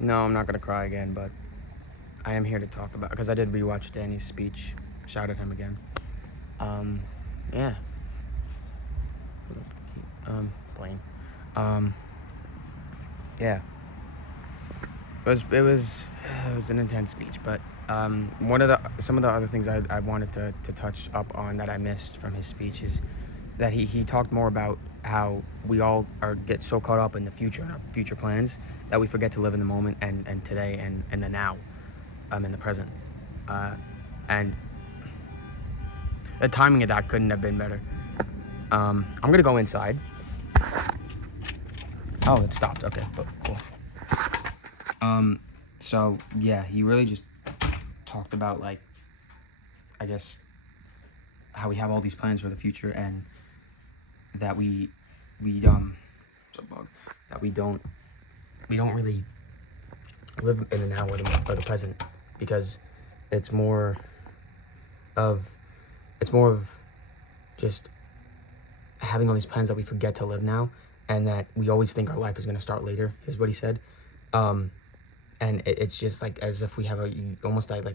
No, I'm not gonna cry again, but I am here to talk about, because I did rewatch Danny's speech. Shout at him again. Yeah. Blaine. Um, yeah. It was an intense speech, but some of the other things I wanted to touch up on that I missed from his speech is that he talked more about how we all get so caught up in the future and our future plans that we forget to live in the moment and today and the now, in the present, and the timing of that couldn't have been better. I'm gonna go inside. Oh, it stopped. Okay, but cool. So yeah, he really just talked about, like, I guess, how we have all these plans for the future and that we it's a bug, that we don't really live in the now or the present, because it's more of just having all these plans that we forget to live now, and that we always think our life is going to start later, is what he said. And it's just like as if we have almost like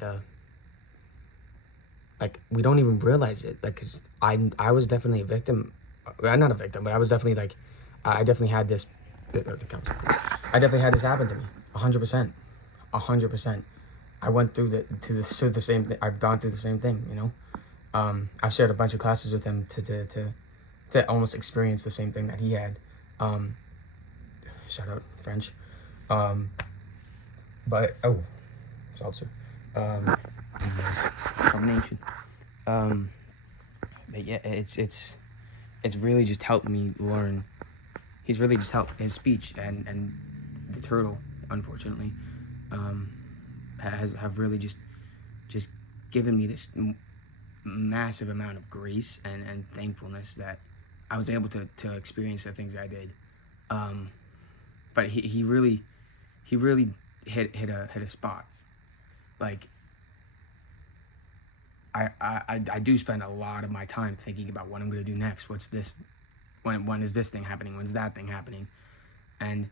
we don't even realize it, like, because I was definitely a victim. Not a victim, but I was definitely like, I definitely had this. I definitely had this happen to me. 100%, 100%. I went through the same thing. I've gone through the same thing. I shared a bunch of classes with him to almost experience the same thing that he had. Um, Shout out French. Um, but seltzer. Combination. Um, but yeah, it's really just helped me learn. He's really just helped his speech and the turtle, unfortunately, have really just given me this massive amount of grace and thankfulness that I was able to experience the things I did. But he really hit a spot. Like, I do spend a lot of my time thinking about what I'm gonna do next. What's this? When is this thing happening? When's that thing happening? And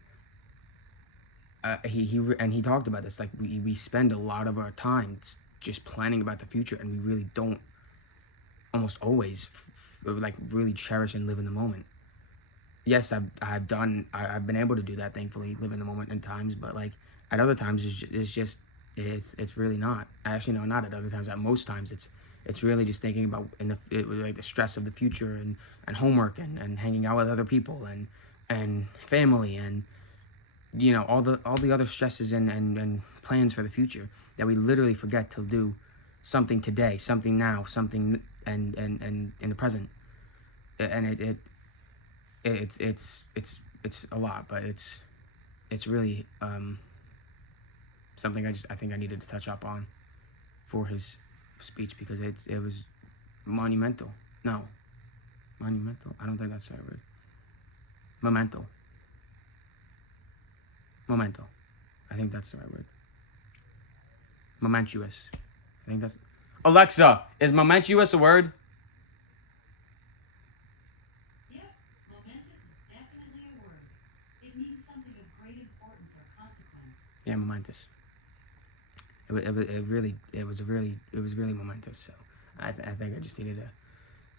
he talked about this. Like, we spend a lot of our time just planning about the future, and we really don't almost always like really cherish and live in the moment. Yes, I've been able to do that, thankfully, live in the moment at times, but like at other times it's really not. Actually, no, not at other times. At most times it's really just thinking about like the stress of the future and homework and hanging out with other people and family and all the other stresses and plans for the future, that we literally forget to do something today, something now, something and in the present. And it's a lot, but it's really something I think I needed to touch up on for his speech, because it was monumental. No, monumental. I don't think that's the right word. Memento. Memento. I think that's the right word. Momentous. I think that's. Alexa, is momentous a word? Yep, momentous is definitely a word. It means something of great importance or consequence. Yeah, momentous. It was really momentous. So I think I just needed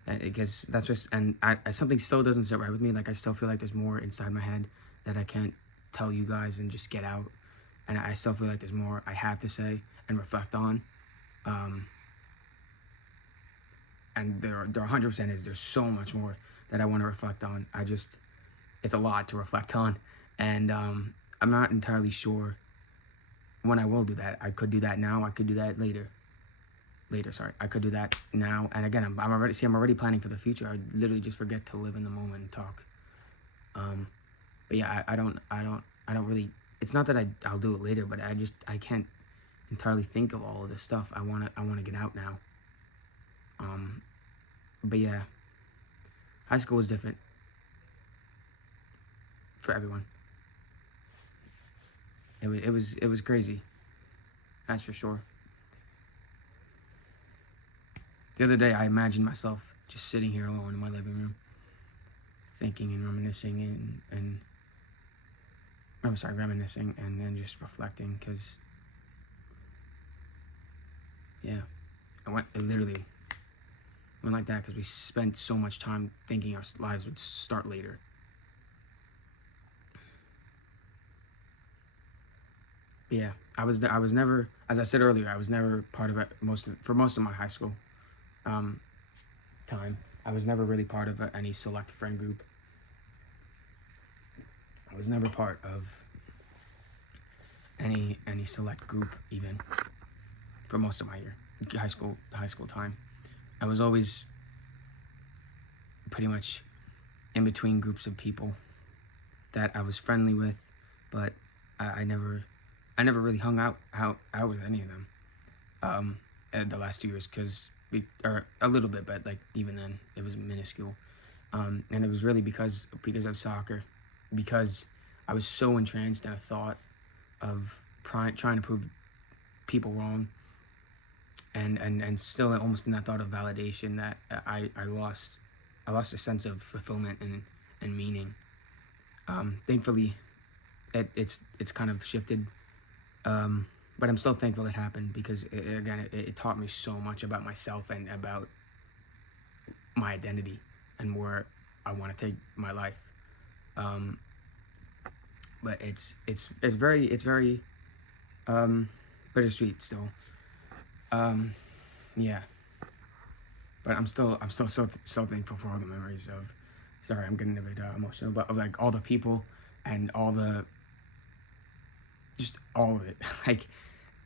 to, because that's just, and something still doesn't sit right with me. Like, I still feel like there's more inside my head that I can't tell you guys and just get out, and I still feel like there's more I have to say and reflect on. And there 100% is. There's so much more that I want to reflect on. It's a lot to reflect on, and I'm not entirely sure when I will do that. I could do that now. I could do that later. Sorry, I could do that now. And again, I'm already planning for the future. I literally just forget to live in the moment and talk. But yeah, I don't really. It's not that I'll do it later, but I can't entirely think of all of this stuff. I wanna get out now. But yeah, high school was different for everyone. It was crazy. That's for sure. The other day, I imagined myself just sitting here alone in my living room, thinking and reminiscing and I'm sorry, reminiscing and then just reflecting, because yeah, it literally went like that because we spent so much time thinking our lives would start later. But yeah, I was never, as I said earlier, I was never part of it for most of my high school um, time. I was never really part of any select friend group. I was never part of any select group even for most of my high school time. I was always pretty much in between groups of people that I was friendly with, but I never really hung out with any of them at the last 2 years, or a little bit, but like even then it was minuscule. And it was really because of soccer, because I was so entranced in a thought of trying to prove people wrong, and still almost in that thought of validation, that I lost a sense of fulfillment and meaning. Thankfully, it's kind of shifted, but I'm still thankful it happened, because it taught me so much about myself and about my identity and where I want to take my life. Um, but it's very bittersweet still. Um, yeah, but I'm still so thankful for all the memories of. Sorry, I'm getting a bit emotional, but of like all the people and just all of it. Like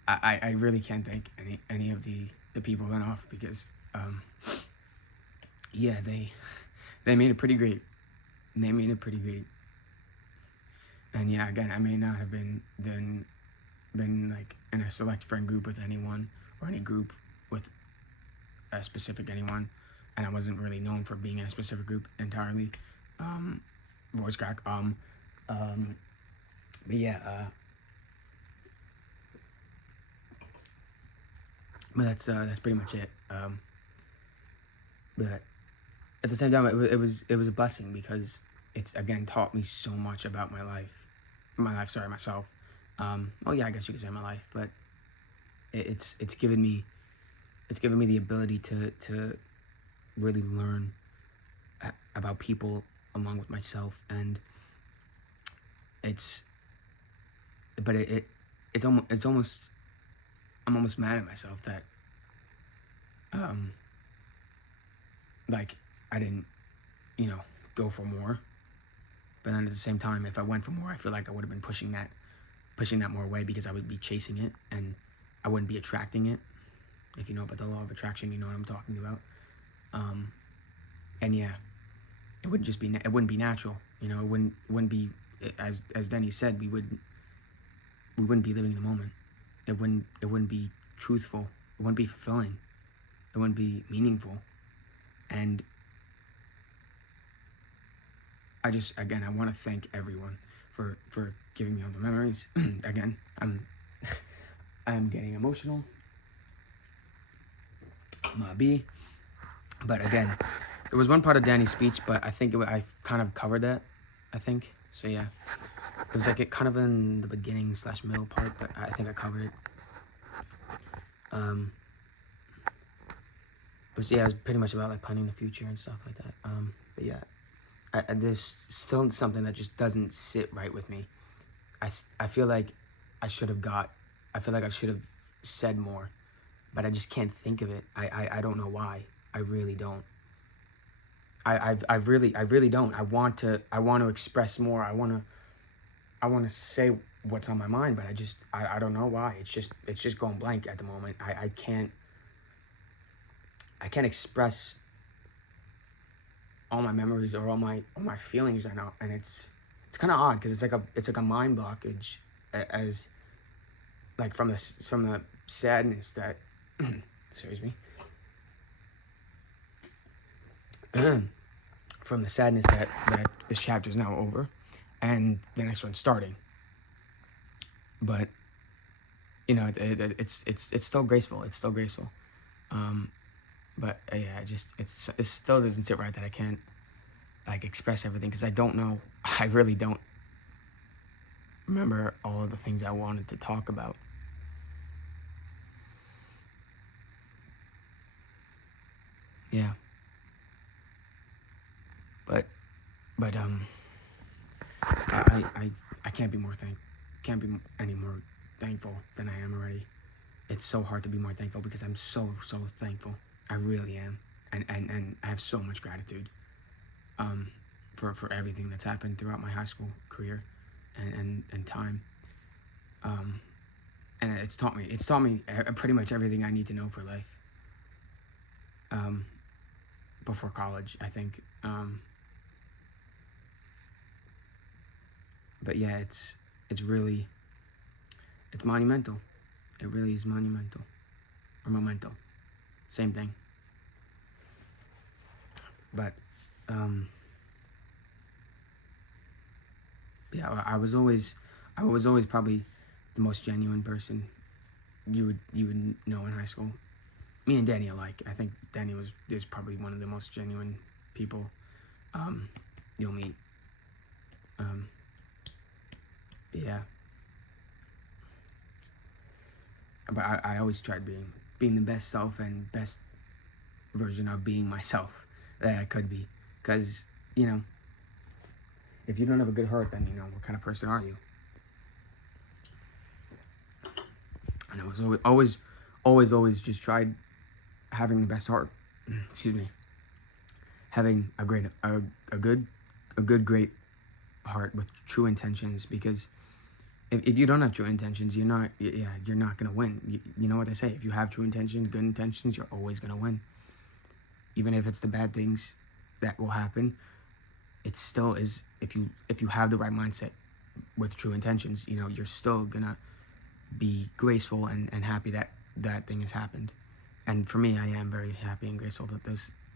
I really can't thank any of the people enough, because um, yeah, they made it pretty great. They made it pretty great. And yeah, again, I may not have been like in a select friend group with anyone, or any group with a specific anyone, and I wasn't really known for being in a specific group entirely. Um, Voice crack. But yeah, but that's pretty much it. But at the same time, it was a blessing, because it's again taught me so much about sorry, myself. Well, yeah, I guess you could say my life, but it's given me the ability to really learn about people along with myself, and it's but it's almost I'm almost mad at myself that um like I didn't, you know, go for more. But then at the same time, if I went for more, I feel like I would have been pushing that more away, because I would be chasing it and I wouldn't be attracting it. If you know about the law of attraction, you know what I'm talking about. Um, and yeah, it wouldn't be natural. You know, it wouldn't be, as Denny said, we wouldn't be living the moment. It wouldn't be truthful. It wouldn't be fulfilling. It wouldn't be meaningful. And I want to thank everyone for giving me all the memories. Again, I'm getting emotional. Maybe. But again, there was one part of Danny's speech, but I think I kind of covered that. I think so. Yeah, it was like it kind of in the beginning / middle part, but I think I covered it. Um, it was pretty much about like planning the future and stuff like that. But yeah, there's still something that just doesn't sit right with me. I feel like I should have got. I feel like I should have said more, but I just can't think of it. I don't know why. I really don't. I really don't. I want to express more. I want to say what's on my mind, but I don't know why. It's just going blank at the moment. I can't express all my memories or all my feelings right now, and it's kind of odd, because it's like a mind blockage, as like from the sadness that excuse me, from the sadness that this chapter is now over and the next one's starting. But you know, it's still graceful. It's still graceful. Um, but yeah, it still doesn't sit right that I can't like express everything, because I don't know. I really don't. remember all of the things I wanted to talk about. Yeah, but but I can't be can't be any more thankful than I am already. It's so hard to be more thankful because I'm so thankful. I really am, and I have so much gratitude um, for everything that's happened throughout my high school career and time. Um, and it's taught me pretty much everything I need to know for life. Um, before college, I think. But yeah, it's really it's monumental. It really is monumental or memento, same thing. But um, yeah, I was always probably the most genuine person you would know in high school. Me and Danny alike. I think Danny is probably one of the most genuine people um, you'll meet. Um, yeah, but I always tried being the best self and best version of being myself that I could be. Because you know, if you don't have a good heart, then you know what kind of person are you? And I was always just tried having the best heart. Excuse me, having a good great heart with true intentions. Because if you don't have true intentions, you're not gonna win. You know what they say: if you have true intentions, good intentions, you're always gonna win. Even if it's the bad things that will happen, it still is. If you have the right mindset with true intentions, you know you're still gonna be graceful and happy that that thing has happened. And for me, I am very happy and grateful that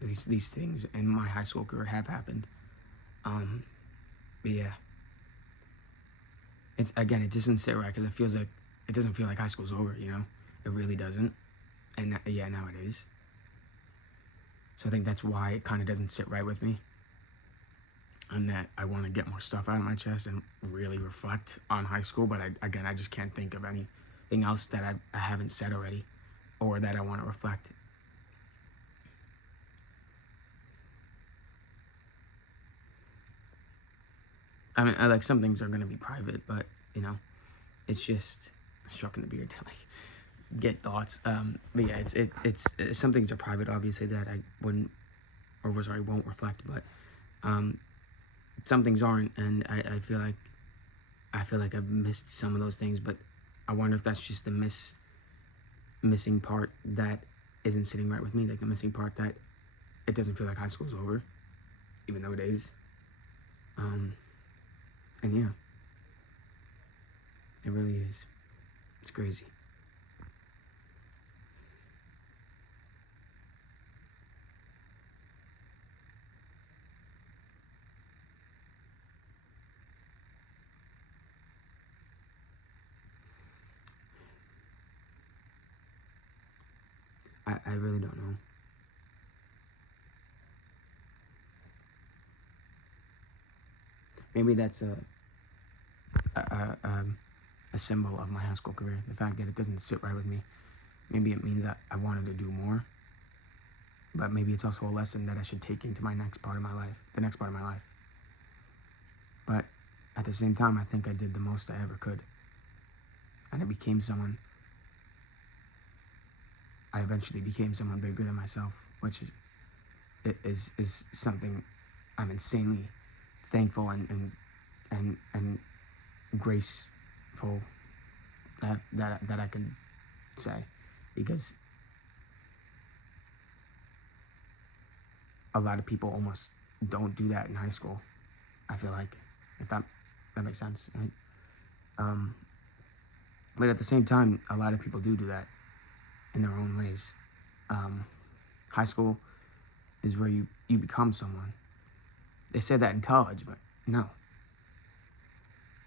these things in my high school career have happened. Um, but yeah, it's again, it doesn't sit right because it doesn't feel like high school's over. You know, it really doesn't. And yeah, now it is. So I think that's why it kind of doesn't sit right with me. And that I want to get more stuff out of my chest and really reflect on high school. But I just can't think of anything else that I haven't said already or that I want to reflect. I mean, I like some things are gonna be private, but you know, it's just stroking the beard to like get thoughts. But yeah, some things are private, obviously that I wouldn't or sorry won't reflect, but um, some things aren't, and I feel like I've missed some of those things, but I wonder if that's just the missing part that isn't sitting right with me, like the missing part that it doesn't feel like high school's over, even though it is. Um, and yeah, it really is. It's crazy. I really don't know. Maybe that's a symbol of my high school career. The fact that it doesn't sit right with me. Maybe it means that I wanted to do more, but maybe it's also a lesson that I should take into my next part of my life, the next part of my life. But at the same time, I think I did the most I ever could, and I eventually became someone bigger than myself, which is something I'm insanely thankful and graceful that I can say, because a lot of people almost don't do that in high school. I feel like, if that makes sense, right? Um, but at the same time, a lot of people do that in their own ways. Um, high school is where you become someone. They say that in college, but no,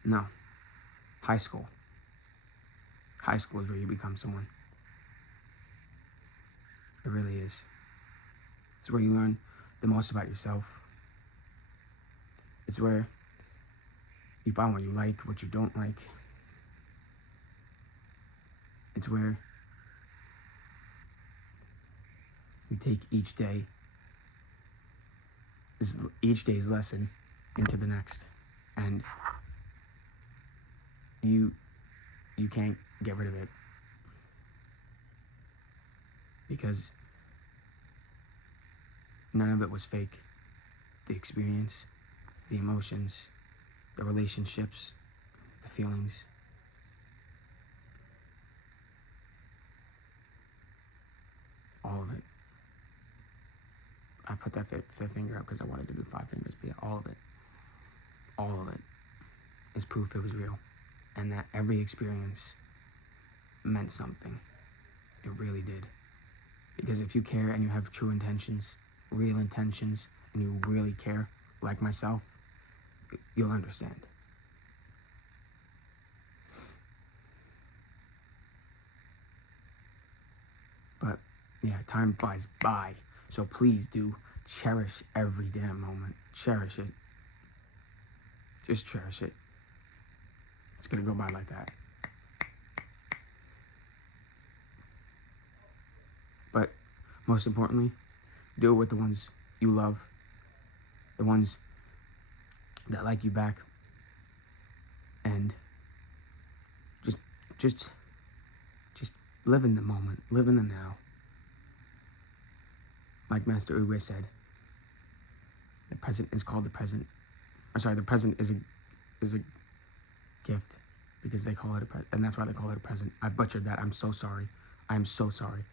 no. High school. High school is where you become someone. It really is. It's where you learn the most about yourself. It's where You find what you like, what you don't like. It's where you take each day's lesson into the next, and you can't get rid of it, because none of it was fake. The experience, the emotions, the relationships, the feelings, all of it. I put that fifth finger up because I wanted to do five fingers, but yeah, all of it is proof it was real, and that every experience meant something. It really did. Because if you care and you have true intentions, real intentions, and you really care, like myself, you'll understand. But yeah, time flies by. So please do cherish every damn moment. Cherish it. Just cherish it. It's gonna go by like that. But most importantly, do it with the ones you love, the ones that like you back, and just just just live in the moment, live in the now. Like Master Uwe said, the present is called the present. I'm sorry, the present is a gift, because they call it a present, and that's why they call it a present. I butchered that. I'm so sorry. I'm so sorry.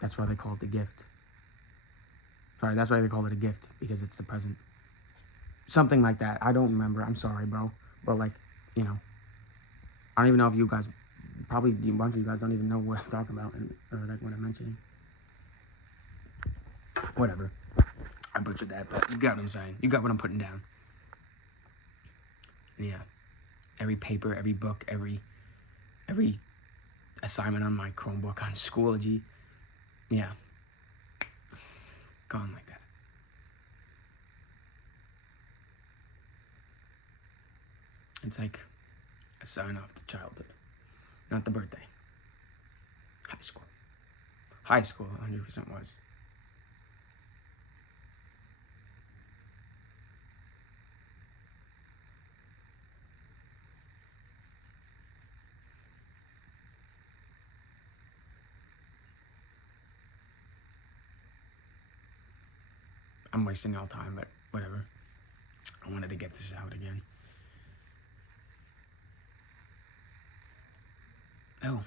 That's why they call it the gift. Sorry, that's why they call it a gift, because it's the present. Something like that. I don't remember. I'm sorry, bro. But like, you know, I don't even know if you guys, probably a bunch of you guys don't even know what I'm talking about, or like what I'm mentioning. Whatever. I butchered that, but you got what I'm saying. You got what I'm putting down. And yeah, every paper, every book, every assignment on my Chromebook on Schoology, yeah, gone like that. It's like a sign off to childhood, not the birthday. High school. High school, 100% was. I'm wasting all time, but whatever. I wanted to get this out again. Oh,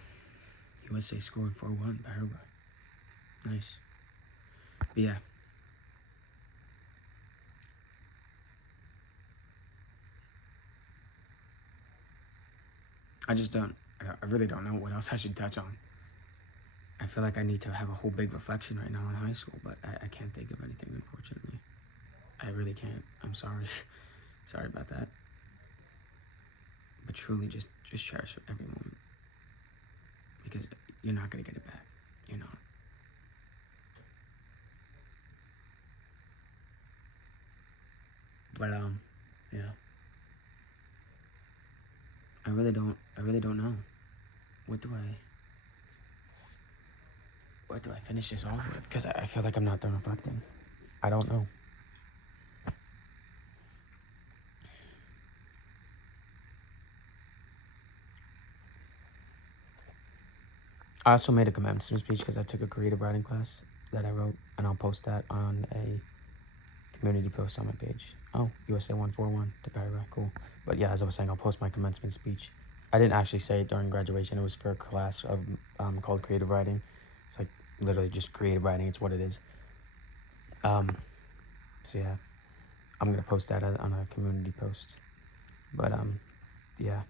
USA scored 4-1, Paraguay. Nice. But yeah. I really don't know what else I should touch on. I feel like I need to have a whole big reflection right now on high school, but I can't think of anything, unfortunately. I really can't. I'm sorry. Sorry about that. But truly, just cherish every moment, because you're not gonna get it back. You're not. But yeah. I really don't know. What do I finish this off with? Because I feel like I'm not done reflecting. I don't know. I also made a commencement speech because I took a creative writing class that I wrote, and I'll post that on a community post on my page. Oh, USA 141 to Paraguay, cool. But yeah, as I was saying, I'll post my commencement speech. I didn't actually say it during graduation. It was for a class of called creative writing. It's like literally just creative writing. It's what it is. So yeah, I'm gonna post that on a community post. But yeah.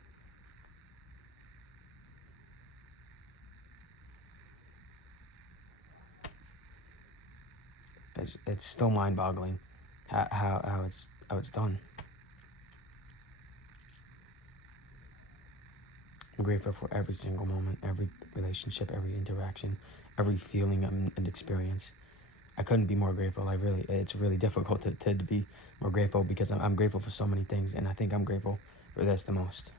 It's still mind-boggling how it's done. I'm grateful for every single moment, every relationship, every interaction, every feeling and experience. I couldn't be more grateful. It's really difficult to be more grateful because I'm grateful for so many things, and I think I'm grateful for this the most.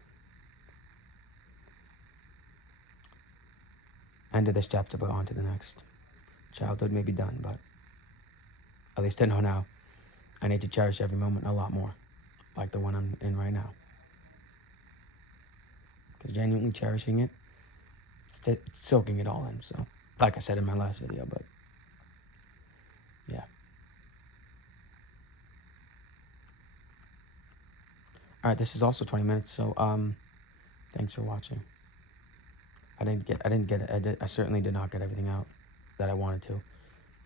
End of this chapter, but on to the next. Childhood may be done, but at least I know now I need to cherish every moment a lot more, like the one I'm in right now. Because genuinely cherishing it, it's soaking it all in. So, like I said in my last video, but yeah. All right, this is also 20 minutes, so thanks for watching. I certainly did not get everything out that I wanted to,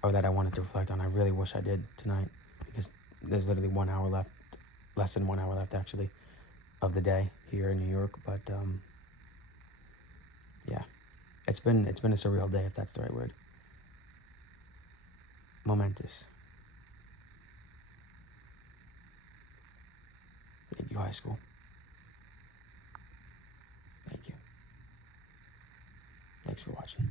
or that I wanted to reflect on. I really wish I did tonight, because there's literally 1 hour left, less than 1 hour left actually, of the day here in New York. But yeah, it's been a surreal day, if that's the right word. Momentous. Thank you, high school. Thank you. Thanks for watching.